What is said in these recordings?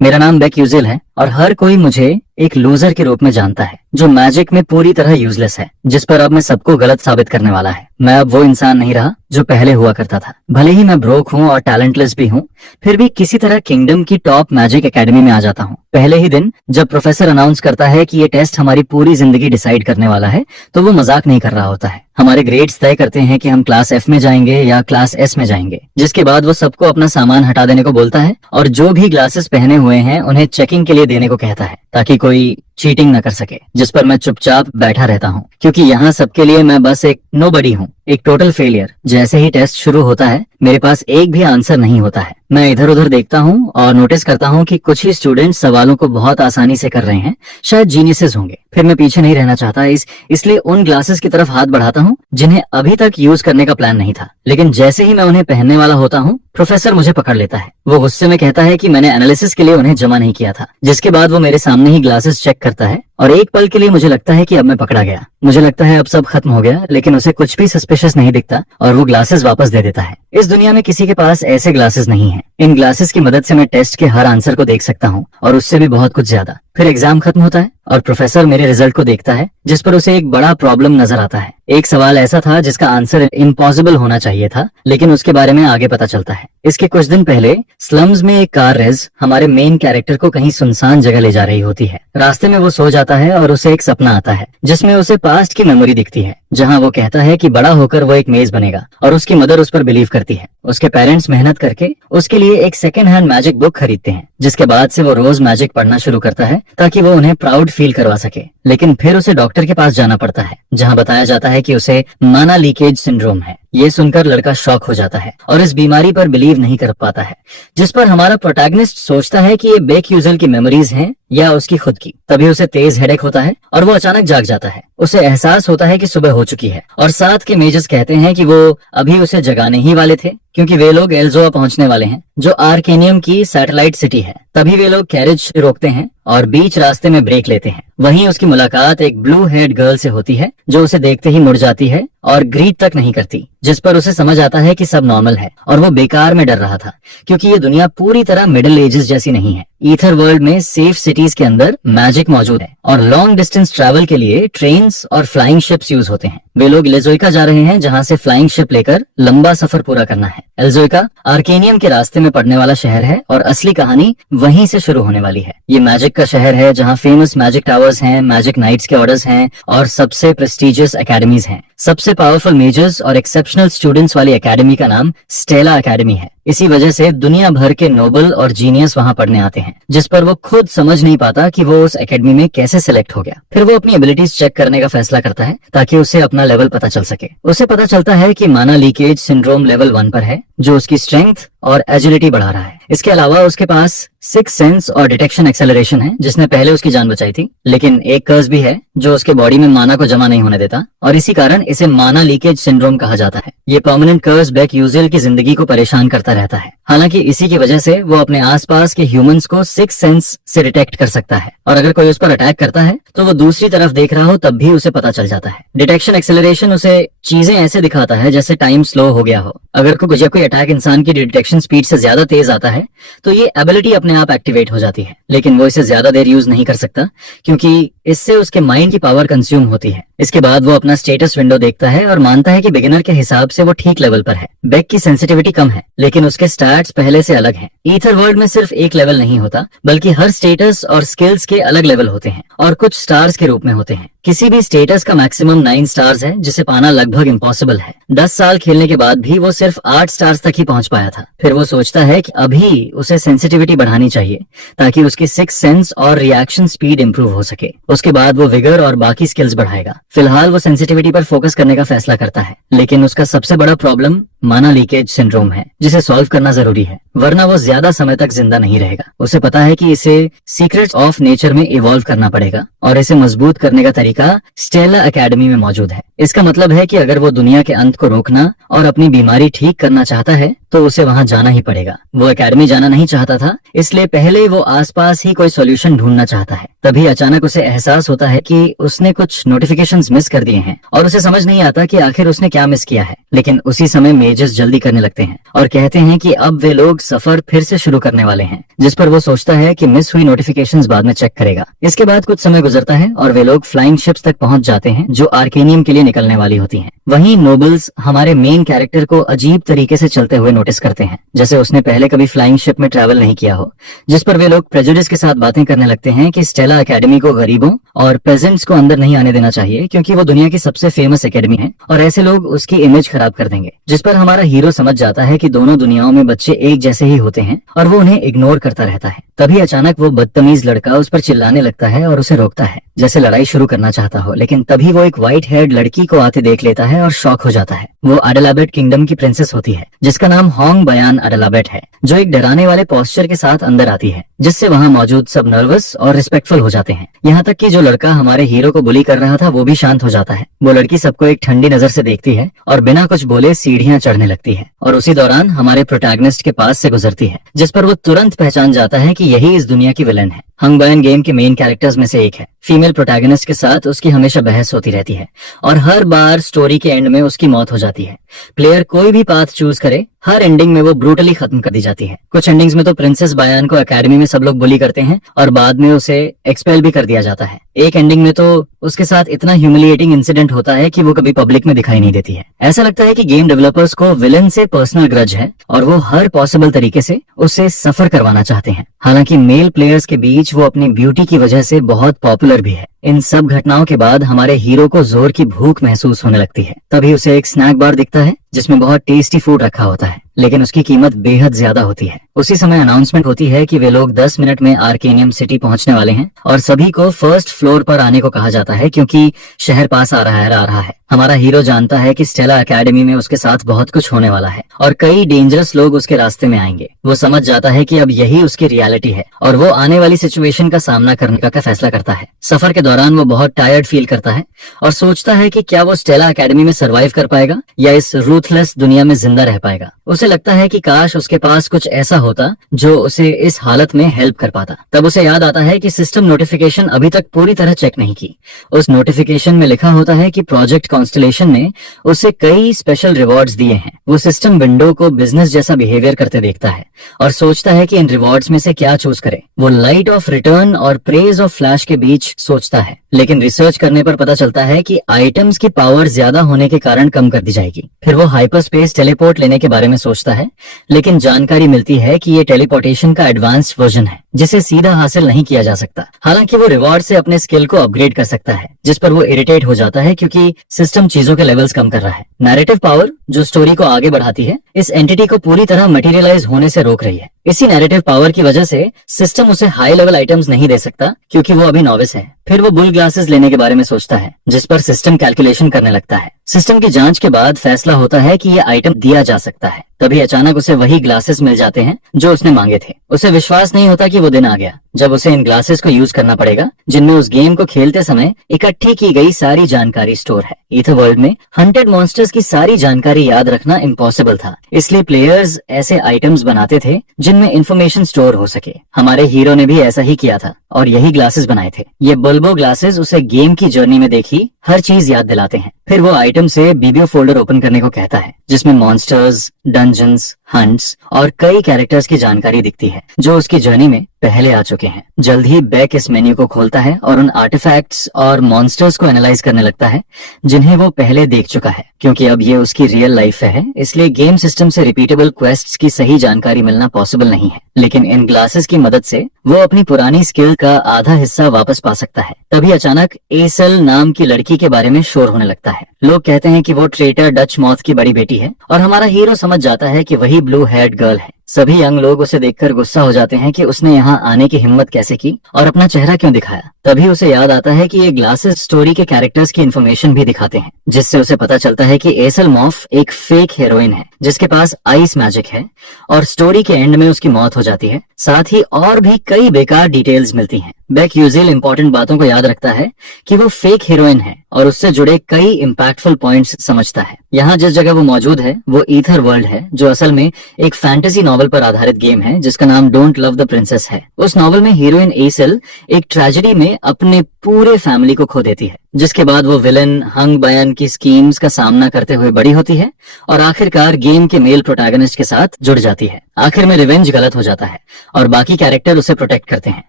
मेरा नाम बेक यूजिल है और हर कोई मुझे एक लूजर के रूप में जानता है जो मैजिक में पूरी तरह यूजलेस है, जिस पर अब मैं सबको गलत साबित करने वाला है। मैं अब वो इंसान नहीं रहा जो पहले हुआ करता था। भले ही मैं ब्रोक हूँ और टैलेंटलेस भी हूँ, फिर भी किसी तरह किंगडम की टॉप मैजिक एकेडमी में आ जाता हूँ। पहले ही दिन जब प्रोफेसर अनाउंस करता है कि ये टेस्ट हमारी पूरी जिंदगी डिसाइड करने वाला है, तो वो मजाक नहीं कर रहा होता है। हमारे ग्रेड्स तय करते हैं कि हम क्लास एफ में जाएंगे या क्लास एस में जाएंगे, जिसके बाद वो सबको अपना सामान हटा देने को बोलता है और जो भी ग्लासेस पहने हुए हैं उन्हें चेकिंग के लिए देने को कहता है, ताकि कोई चीटिंग न कर सके। जिस पर मैं चुपचाप बैठा रहता हूँ, क्योंकि यहाँ सबके लिए मैं बस एक नोबडी हूँ, एक टोटल फेलियर। जैसे ही टेस्ट शुरू होता है, मेरे पास एक भी आंसर नहीं होता है। मैं इधर उधर देखता हूँ और नोटिस करता हूँ कि कुछ ही स्टूडेंट सवालों को बहुत आसानी से कर रहे हैं, शायद जीनियसेस होंगे। फिर मैं पीछे नहीं रहना चाहता, इसलिए उन ग्लासेस की तरफ हाथ बढ़ाता हूँ जिन्हें अभी तक यूज करने का प्लान नहीं था। लेकिन जैसे ही मैं उन्हें पहनने वाला होता हूँ, प्रोफेसर मुझे पकड़ लेता है। वो गुस्से में कहता है कि मैंने एनालिसिस के लिए उन्हें जमा नहीं किया था। जिसके बाद वो मेरे सामने ही ग्लासेस चेक करता है और एक पल के लिए मुझे लगता है कि अब मैं पकड़ा गया। मुझे लगता है अब सब खत्म हो गया, लेकिन उसे कुछ भी सस्पिशियस नहीं दिखता और वो ग्लासेस वापस दे देता है। इस दुनिया में किसी के पास ऐसे ग्लासेस नहीं है। इन ग्लासेस की मदद से मैं टेस्ट के हर आंसर को देख सकता हूँ और उससे भी बहुत कुछ ज्यादा। फिर एग्जाम खत्म होता है और प्रोफेसर मेरे रिजल्ट को देखता है, जिस पर उसे एक बड़ा प्रॉब्लम नजर आता है। एक सवाल ऐसा था जिसका आंसर इम्पॉसिबल होना चाहिए था, लेकिन उसके बारे में आगे पता चलता है। इसके कुछ दिन पहले स्लम्स में एक कार रेस हमारे मेन कैरेक्टर को कहीं सुनसान जगह ले जा रही होती है। रास्ते में वो सो जाता है और उसे एक सपना आता है जिसमें उसे पास्ट की मेमोरी दिखती है, जहां वो कहता है कि बड़ा होकर वो एक मेज बनेगा और उसकी मदर उस पर बिलीव करती है। उसके पेरेंट्स मेहनत करके उसके लिए एक सेकेंड हैंड मैजिक बुक खरीदते हैं, जिसके बाद से वो रोज मैजिक पढ़ना शुरू करता है ताकि वो उन्हें प्राउड फील करवा सके। लेकिन फिर उसे डॉक्टर के पास जाना पड़ता है, जहां बताया जाता है कि उसे माना लीकेज सिंड्रोम है। ये सुनकर लड़का शॉक हो जाता है और इस बीमारी पर बिलीव नहीं कर पाता है, जिस पर हमारा प्रोटैगनिस्ट सोचता है कि ये बेक यूजल की मेमोरीज हैं या उसकी खुद की। तभी उसे तेज हेडेक होता है और वो अचानक जाग जाता है। उसे एहसास होता है कि सुबह हो चुकी है और साथ के मेजर्स कहते हैं कि वो अभी उसे जगाने ही वाले थे, क्योंकि वे लोग एल्जोआ पहुंचने वाले हैं, जो आर्केनियम की सैटेलाइट सिटी है। तभी वे लोग कैरेज रोकते हैं और बीच रास्ते में ब्रेक लेते हैं। वहीं उसकी मुलाकात एक ब्लू हेड गर्ल से होती है, जो उसे देखते ही मुड़ जाती है और ग्रीट तक नहीं करती, जिस पर उसे समझ आता है कि सब नॉर्मल है और वो बेकार में डर रहा था, क्योंकि ये दुनिया पूरी तरह मिडिल एजेस जैसी नहीं है। ईथर वर्ल्ड में सेफ सिटीज के अंदर मैजिक मौजूद है और लॉन्ग डिस्टेंस ट्रैवल के लिए ट्रेन्स और फ्लाइंग शिप्स यूज होते हैं। वे लोग एल्जोइका जा रहे हैं, जहां से फ्लाइंग शिप लेकर लंबा सफर पूरा करना है। एल्जोइका आर्केनियम के रास्ते में पड़ने वाला शहर है और असली कहानी वहीं से शुरू होने वाली है। ये मैजिक का शहर है, जहां फेमस मैजिक टावर्स हैं, मैजिक नाइट्स के ऑर्डर्स हैं और सबसे प्रेस्टिजियस एकेडमीज हैं। सबसे पावरफुल मेजर्स और एक्सेप्शनल स्टूडेंट्स वाली एकेडमी का नाम स्टेला एकेडमी है। इसी वजह से दुनिया भर के नोबल और जीनियस वहां पढ़ने आते हैं, जिस पर वो खुद समझ नहीं पाता कि वो उस एकेडमी में कैसे सिलेक्ट हो गया। फिर वो अपनी एबिलिटीज चेक करने का फैसला करता है ताकि उसे अपना लेवल पता चल सके। उसे पता चलता है कि माना लीकेज सिंड्रोम लेवल 1 पर है, जो उसकी स्ट्रेंथ और एजिलिटी बढ़ा रहा है। इसके अलावा उसके पास सिक्स सेंस और डिटेक्शन एक्सेलरेशन है, जिसने पहले उसकी जान बचाई थी। लेकिन एक कर्स भी है जो उसके बॉडी में माना को जमा नहीं होने देता और इसी कारण इसे माना लीकेज सिंड्रोम कहा जाता है। ये परमानेंट कर्स बेक यूजिल की जिंदगी को परेशान करता रहता है। हालांकि इसी की वजह से वो अपने आसपास के ह्यूमंस को सिक्स सेंस से डिटेक्ट कर सकता है और अगर कोई उस पर अटैक करता है तो वो दूसरी तरफ देख रहा हो तब भी उसे पता चल जाता है। डिटेक्शन एक्सेलरेशन उसे चीजें ऐसे दिखाता है जैसे टाइम स्लो हो गया हो। अगर कोई अटैक इंसान की डिटेक्शन स्पीड से ज्यादा तेज आता है तो ये एबिलिटी अपने आप एक्टिवेट हो जाती है, लेकिन वो इसे ज्यादा देर यूज नहीं कर सकता, क्योंकि इससे उसके माइंड की पावर कंज्यूम होती है। इसके बाद वो अपना स्टेटस विंडो देखता है और मानता है कि बिगिनर के हिसाब से वो ठीक लेवल पर है। बेक की सेंसिटिविटी कम है, लेकिन उसके स्टैट्स पहले से अलग हैं। ईथर वर्ल्ड में सिर्फ एक लेवल नहीं होता, बल्कि हर स्टेटस और स्किल्स के अलग लेवल होते हैं और कुछ स्टार्स के रूप में होते हैं। किसी भी स्टेटस का मैक्सिमम 9 स्टार्स है, जिसे पाना लगभग इम्पॉसिबल है। 10 साल खेलने के बाद भी वो सिर्फ 8 स्टार्स तक ही पहुंच पाया था। फिर वो सोचता है कि अभी उसे सेंसिटिविटी बढ़ानी चाहिए ताकि उसकी सिक्स सेंस और रिएक्शन स्पीड इंप्रूव हो सके। उसके बाद वो विगर और बाकी स्किल्स बढ़ाएगा। फिलहाल वो सेंसिटिविटी पर फोकस करने का फैसला करता है, लेकिन उसका सबसे बड़ा प्रॉब्लम माना लीकेज सिंड्रोम है, जिसे सॉल्व करना जरूरी है, वरना वो ज्यादा समय तक जिंदा नहीं रहेगा। उसे पता है कि इसे सीक्रेट्स ऑफ नेचर में इवॉल्व करना पड़ेगा और इसे मजबूत करने का तरीका स्टेला एकेडमी में मौजूद है। इसका मतलब है कि अगर वो दुनिया के अंत को रोकना और अपनी बीमारी ठीक करना चाहता है तो उसे वहाँ जाना ही पड़ेगा। वो एकेडमी जाना नहीं चाहता था, इसलिए पहले वो आसपास ही कोई सॉल्यूशन ढूंढना चाहता है। तभी अचानक उसे एहसास होता है कि उसने कुछ नोटिफिकेशंस मिस कर दिए हैं और उसे समझ नहीं आता कि आखिर उसने क्या मिस किया है। लेकिन उसी समय मेजर्स जल्दी करने लगते हैं और कहते हैं कि अब वे लोग सफर फिर से शुरू करने वाले हैं, जिस पर वो सोचता है कि मिस हुई नोटिफिकेशंस बाद में चेक करेगा। इसके बाद कुछ समय गुजरता है और वे लोग फ्लाइंग शिप्स तक पहुंच जाते हैं जो आर्केनियम के लिए निकलने वाली होती हैं। वहीं नोबल्स हमारे मेन कैरेक्टर को अजीब तरीके से चलते हुए नोटिस करते हैं, जैसे उसने पहले कभी फ्लाइंग शिप में ट्रैवल नहीं किया हो, जिस पर वे लोग प्रेजुडिस के साथ बातें करने लगते हैं कि स्टेला एकेडमी को गरीबों और पेजेंट्स को अंदर नहीं आने देना चाहिए क्योंकि वो दुनिया की सबसे फेमस एकेडमी है और ऐसे लोग उसकी इमेज खराब कर देंगे। जिस पर हमारा हीरो समझ जाता है कि दोनों दुनियाओं में बच्चे एक जैसे ही होते हैं और वो उन्हें इग्नोर करता रहता है। तभी अचानक वो बदतमीज लड़का उस पर चिल्लाने लगता है और उसे रोकता है, जैसे लड़ाई शुरू करना चाहता हो। लेकिन तभी वो एक व्हाइट हेयर्ड लड़की को आते देख लेता है और शॉक हो जाता है। वो अडलाबेट किंगडम की प्रिंसेस होती है, जिसका नाम होंग बयान अडलाबेट है, जो एक डराने वाले पोस्चर के साथ अंदर आती है, जिससे वहाँ मौजूद सब नर्वस और रिस्पेक्टफुल हो जाते हैं। यहाँ तक कि जो लड़का हमारे हीरो को बुली कर रहा था वो भी शांत हो जाता है। वो लड़की सबको एक ठंडी नजर से देखती है और बिना कुछ बोले सीढ़ियां चढ़ने लगती है और उसी दौरान हमारे प्रोटैगनिस्ट के पास से गुजरती है, जिस पर वो तुरंत पहचान जाता है कि यही इस दुनिया की विलन है। होंग बयान गेम के मेन कैरेक्टर्स में से एक है। फीमेल प्रोटैगनिस्ट के साथ उसकी हमेशा बहस होती रहती है और हर बार स्टोरी के एंड में उसकी मौत हो जाती है। प्लेयर कोई भी पाथ चूज करे, हर एंडिंग में वो ब्रूटली खत्म कर दी जाती है। कुछ एंडिंग्स में तो प्रिंसेस बयान को एकेडमी में सब लोग बुली करते हैं और बाद में उसे एक्सपेल भी कर दिया जाता है। एक एंडिंग में तो उसके साथ इतना ह्यूमिलिएटिंग इंसिडेंट होता है कि वो कभी पब्लिक में दिखाई नहीं देती है। ऐसा लगता है कि गेम डेवलपर्स को विलन से पर्सनल ग्रज है और वो हर पॉसिबल तरीके से उसे सफर करवाना चाहते हैं। हालांकि मेल प्लेयर्स के बीच वो अपनी ब्यूटी की वजह से बहुत पॉपुलर भी है। इन सब घटनाओं के बाद हमारे हीरो को जोर की भूख महसूस होने लगती है। तभी उसे एक स्नैक बार दिखता है जिसमें बहुत टेस्टी फूड रखा होता है, लेकिन उसकी कीमत बेहद ज्यादा होती है। उसी समय अनाउंसमेंट होती है कि वे लोग 10 मिनट में आर्केनियम सिटी पहुंचने वाले हैं और सभी को फर्स्ट फ्लोर पर आने को कहा जाता है क्योंकि शहर पास आ रहा है। हमारा हीरो जानता है कि स्टेला एकेडमी में उसके साथ बहुत कुछ होने वाला है और कई डेंजरस लोग उसके रास्ते में आएंगे। वो समझ जाता है कि अब यही उसकी रियलिटी है और वो आने वाली सिचुएशन का सामना करने का फैसला करता है। सफर के दौरान वो बहुत टायर्ड फील करता है और सोचता है कि क्या वो स्टेला एकेडमी में सरवाइव कर पाएगा या इस रूथलेस दुनिया में जिंदा रह पाएगा। उसे लगता है कि काश उसके पास कुछ ऐसा होता जो उसे इस हालत में हेल्प कर पाता। तब उसे याद आता है कि सिस्टम नोटिफिकेशन अभी तक पूरी तरह चेक नहीं की। उस नोटिफिकेशन में लिखा होता है कि प्रोजेक्ट कॉन्स्टलेशन ने उसे कई स्पेशल रिवॉर्ड्स दिए हैं। वो सिस्टम विंडो को बिजनेस जैसा बिहेवियर करते देखता है और सोचता है कि इन रिवॉर्ड्स में से क्या चूज करे। वो लाइट ऑफ रिटर्न और प्रेज ऑफ फ्लैश के बीच सोचता है, लेकिन रिसर्च करने पर पता चलता है कि आइटम्स की पावर ज्यादा होने के कारण कम कर दी जाएगी। फिर वो हाइपर स्पेस टेलीपोर्ट लेने के बारे में सोचता है, लेकिन जानकारी मिलती है कि ये टेलीपोर्टेशन का एडवांस्ड वर्जन है जिसे सीधा हासिल नहीं किया जा सकता। हालांकि वो रिवॉर्ड से अपने स्किल को अपग्रेड कर सकता है, जिस पर वो इरिटेट हो जाता है क्योंकि सिस्टम चीजों के लेवल्स कम कर रहा है। नैरेटिव पावर जो स्टोरी को आगे बढ़ाती है, इस एंटिटी को पूरी तरह मटेरियलाइज होने से रोक रही है। इसी नैरेटिव पावर की वजह से सिस्टम उसे हाई लेवल आइटम्स नहीं दे सकता क्योंकि वो अभी नॉविस है। फिर वो बुल ग्लासेस लेने के बारे में सोचता है, जिस पर सिस्टम कैलकुलेशन करने लगता है। सिस्टम की जांच के बाद फैसला होता है कि ये आइटम दिया जा सकता है। तभी अचानक उसे वही ग्लासेस मिल जाते हैं जो उसने मांगे थे। उसे विश्वास नहीं होता कि वो दिन आ गया जब उसे इन ग्लासेस को यूज करना पड़ेगा, जिनमें उस गेम को खेलते समय इकट्ठी की गई सारी जानकारी स्टोर है। ईथर वर्ल्ड में हंटेड मॉन्स्टर्स की सारी जानकारी याद रखना इम्पॉसिबल था, इसलिए प्लेयर्स ऐसे आइटम्स बनाते थे जिनमें इंफॉर्मेशन स्टोर हो सके। हमारे हीरो ने भी ऐसा ही किया था और यही ग्लासेस बनाए थे। ये बल्बो ग्लासेस उसे गेम की जर्नी में देखी हर चीज याद दिलाते हैं। फिर वो आइटम से बीबीओ फोल्डर ओपन करने को कहता है, जिसमें मॉन्स्टर्स, डंजन्स, हंट्स और कई कैरेक्टर्स की जानकारी दिखती है जो उसकी जर्नी में पहले आ चुके हैं। जल्द ही बैक इस मेन्यू को खोलता है और उन आर्टिफैक्ट्स और मॉन्स्टर्स को एनालाइज करने लगता है जिन्हें वो पहले देख चुका है। क्योंकि अब ये उसकी रियल लाइफ है, इसलिए गेम सिस्टम से रिपीटेबल क्वेस्ट्स की सही जानकारी मिलना पॉसिबल नहीं है। लेकिन इन ग्लासेस की मदद से वो अपनी पुरानी स्किल का आधा हिस्सा वापस पा सकता है। तभी अचानक एसल नाम की लड़की के बारे में शोर होने लगता है। लोग कहते हैं कि वो ट्रेटर डच मॉथ की बड़ी बेटी है और हमारा हीरो समझ जाता है कि वही ब्लू हेयर्ड गर्ल है सभी यंग लोग उसे देखकर गुस्सा हो जाते हैं कि उसने यहाँ आने की हिम्मत कैसे की और अपना चेहरा क्यों दिखाया। तभी उसे याद आता है कि ये ग्लासेस स्टोरी के कैरेक्टर्स की इन्फॉर्मेशन भी दिखाते हैं, जिससे उसे पता चलता है कि एसल मॉफ एक फेक हीरोइन है जिसके पास आइस मैजिक है और स्टोरी के एंड में उसकी मौत हो जाती है। साथ ही और भी कई बेकार डिटेल्स मिलती हैं। बेक यूजुअल इंपॉर्टेंट बातों को याद रखता है कि वो फेक हीरोइन है और उससे जुड़े कई इम्पैक्टफुल पॉइंट्स समझता है। यहाँ जिस जगह वो मौजूद है वो ईथर वर्ल्ड है, जो असल में एक फैंटेसी नॉवल पर आधारित गेम है जिसका नाम डोंट लव द प्रिंसेस है। उस नॉवल में हीरोइन एसल एक ट्रेजेडी में अपने पूरे फैमिली को खो देती है, जिसके बाद वो विलन हंग बयान की स्कीम्स का सामना करते हुए बड़ी होती है और आखिरकार गेम के मेल प्रोटैगनिस्ट के साथ जुड़ जाती है। आखिर में रिवेंज गलत हो जाता है और बाकी कैरेक्टर उसे प्रोटेक्ट करते हैं,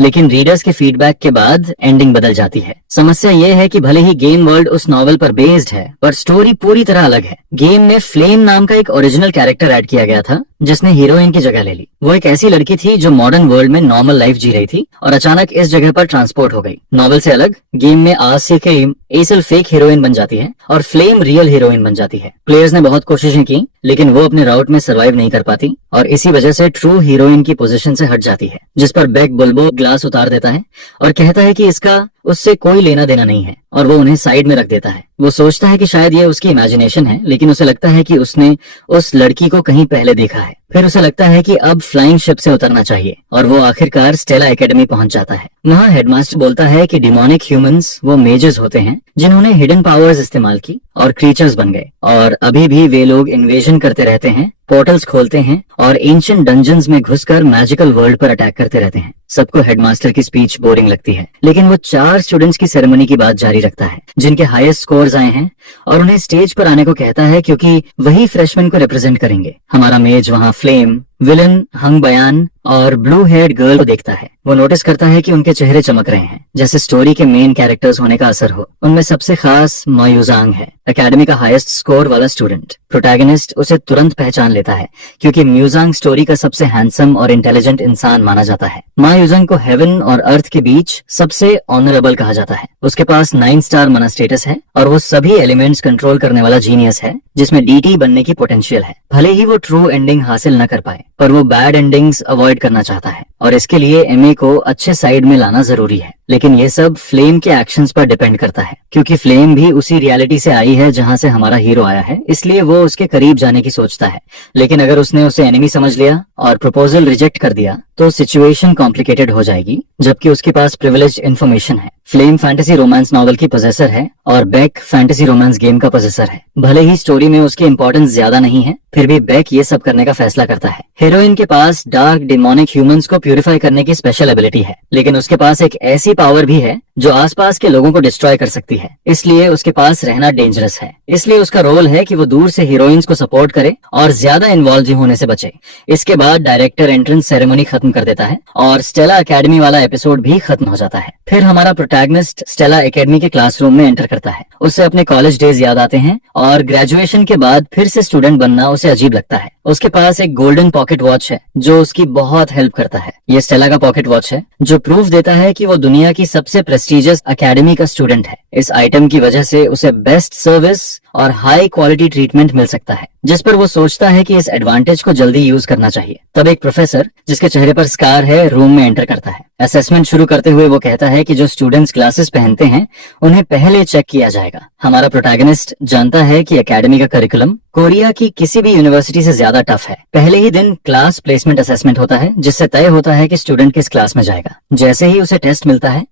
लेकिन रीडर्स के फीडबैक के बाद एंडिंग बदल जाती है। समस्या ये है कि भले ही गेम वर्ल्ड उस नॉवल पर बेस्ड है, पर स्टोरी पूरी तरह अलग है। गेम में फ्लेम नाम का एक ओरिजिनल कैरेक्टर ऐड किया गया था जिसने हीरोइन की जगह ले ली। वो एक ऐसी लड़की थी जो मॉडर्न वर्ल्ड में नॉर्मल लाइफ जी रही थी और अचानक इस जगह पर ट्रांसपोर्ट हो गई। नॉवल से अलग गेम में आज से एसल फेक हीरोइन बन जाती है और फ्लेम रियल हीरोइन बन जाती है। प्लेयर्स ने बहुत कोशिशें की लेकिन वो अपने राउट में सरवाइव नहीं कर पाती और इसी वजह से ट्रू हीरोइन की पोजीशन से हट जाती है, जिस पर बेक बुल्बो ग्लास उतार देता है और कहता है कि इसका उससे कोई लेना देना नहीं है और वो उन्हें साइड में रख देता है। वो सोचता है कि शायद ये उसकी इमेजिनेशन है, लेकिन उसे लगता है कि उसने उस लड़की को कहीं पहले देखा है। फिर उसे लगता है कि अब फ्लाइंग शिप से उतरना चाहिए और वो आखिरकार स्टेला एकेडमी पहुंच जाता है। वहाँ हेडमास्टर बोलता है कि डिमोनिक ह्यूमंस वो मेजर्स होते हैं जिन्होंने हिडन पावर्स इस्तेमाल की और क्रीचर्स बन गए और अभी भी वे लोग इन्वेजन करते रहते हैं, पोर्टल्स खोलते हैं और एंशिएंट डंजन्स में घुसकर मैजिकल वर्ल्ड पर अटैक करते रहते हैं। सबको हेडमास्टर की स्पीच बोरिंग लगती है, लेकिन वो 4 स्टूडेंट्स की सेरेमनी की बात जारी रखता है जिनके हाईएस्ट स्कोर्स आए हैं और उन्हें स्टेज पर आने को कहता है क्योंकि वही फ्रेशमैन को रिप्रेजेंट करेंगे। हमारा मेज वहाँ फ्लेम, विलन हंग बयान और ब्लू हेयर्ड गर्ल को देखता है। वो नोटिस करता है कि उनके चेहरे चमक रहे हैं जैसे स्टोरी के मेन कैरेक्टर्स होने का असर हो। उनमें सबसे खास मायूजांग है, एकेडमी का हाईएस्ट स्कोर वाला स्टूडेंट। प्रोटैगनिस्ट उसे तुरंत पहचान लेता है क्योंकि म्यूजांग स्टोरी का सबसे हैंडसम और इंटेलिजेंट इंसान माना जाता है। मायूजांग को हेवन और अर्थ के बीच सबसे ऑनरेबल कहा जाता है। उसके पास 9 स्टार मना स्टेटस है और वो सभी एलिमेंट्स कंट्रोल करने वाला जीनियस है जिसमें डीटी बनने की पोटेंशियल है। भले ही वो ट्रू एंडिंग हासिल न कर पाए, पर वो बैड एंडिंग्स अवॉइड करना चाहता है और इसके लिए एमए को अच्छे साइड में लाना जरूरी है। लेकिन ये सब फ्लेम के एक्शंस पर डिपेंड करता है क्योंकि फ्लेम भी उसी रियलिटी से आई है जहां से हमारा हीरो आया है, इसलिए वो उसके करीब जाने की सोचता है। लेकिन अगर उसने उसे एनिमी समझ लिया और प्रपोजल रिजेक्ट कर दिया तो सिचुएशन कॉम्प्लिकेटेड हो जाएगी, जबकि उसके पास प्रिविलेज्ड इन्फॉर्मेशन है। फ्लेम फैंटेसी रोमांस नॉवल की पोजेसर है और बेक फैंटेसी रोमांस गेम का पोजेसर है। भले ही स्टोरी में उसकी इंपॉर्टेंस ज्यादा नहीं है, फिर भी बेक ये सब करने का फैसला करता है। हीरोइन के पास डार्क डिमोनिक ह्यूमंस को प्यूरिफाई करने की स्पेशल एबिलिटी है, लेकिन उसके पास एक ऐसी पावर भी है जो आसपास के लोगों को डिस्ट्रॉय कर सकती है, इसलिए उसके पास रहना डेंजरस है। इसलिए उसका रोल है कि वो दूर से हीरोइंस को सपोर्ट करे और ज्यादा इन्वॉल्व होने से बचे। इसके बाद डायरेक्टर एंट्रेंस सेरेमनी खत्म कर देता है और स्टेला एकेडमी वाला एपिसोड भी खत्म हो जाता है। फिर हमारा प्रोटैगनिस्ट स्टेला एकेडमी के क्लासरूम में एंटर करता है। उसे अपने कॉलेज डेज याद आते हैं और ग्रेजुएशन के बाद फिर से स्टूडेंट बनना उसे अजीब लगता है। उसके पास एक गोल्डन पॉकेट वॉच है जो उसकी बहुत हेल्प करता है। ये स्टेला का पॉकेट वॉच है जो प्रूफ देता है कि वो दुनिया की सबसे प्रेस्टिजियस एकेडमी का स्टूडेंट है। इस आइटम की वजह से उसे बेस्ट सर्विस और हाई क्वालिटी ट्रीटमेंट मिल सकता है, जिस पर वो सोचता है कि इस एडवांटेज को जल्दी यूज करना चाहिए। तब एक प्रोफेसर जिसके चेहरे पर स्कार है रूम में एंटर करता है। असेसमेंट शुरू करते हुए वो कहता है कि जो स्टूडेंट्स ग्लासेस पहनते हैं उन्हें पहले चेक किया जाएगा। हमारा प्रोटैगनिस्ट जानता है कि एकेडमी का करिकुलम कोरिया की किसी भी यूनिवर्सिटी से ज्यादा टफ है। पहले ही दिन क्लास प्लेसमेंट असेसमेंट होता है जिससे तय होता है कि स्टूडेंट किस क्लास में जाएगा। जैसे ही उसे टेस्ट मिलता है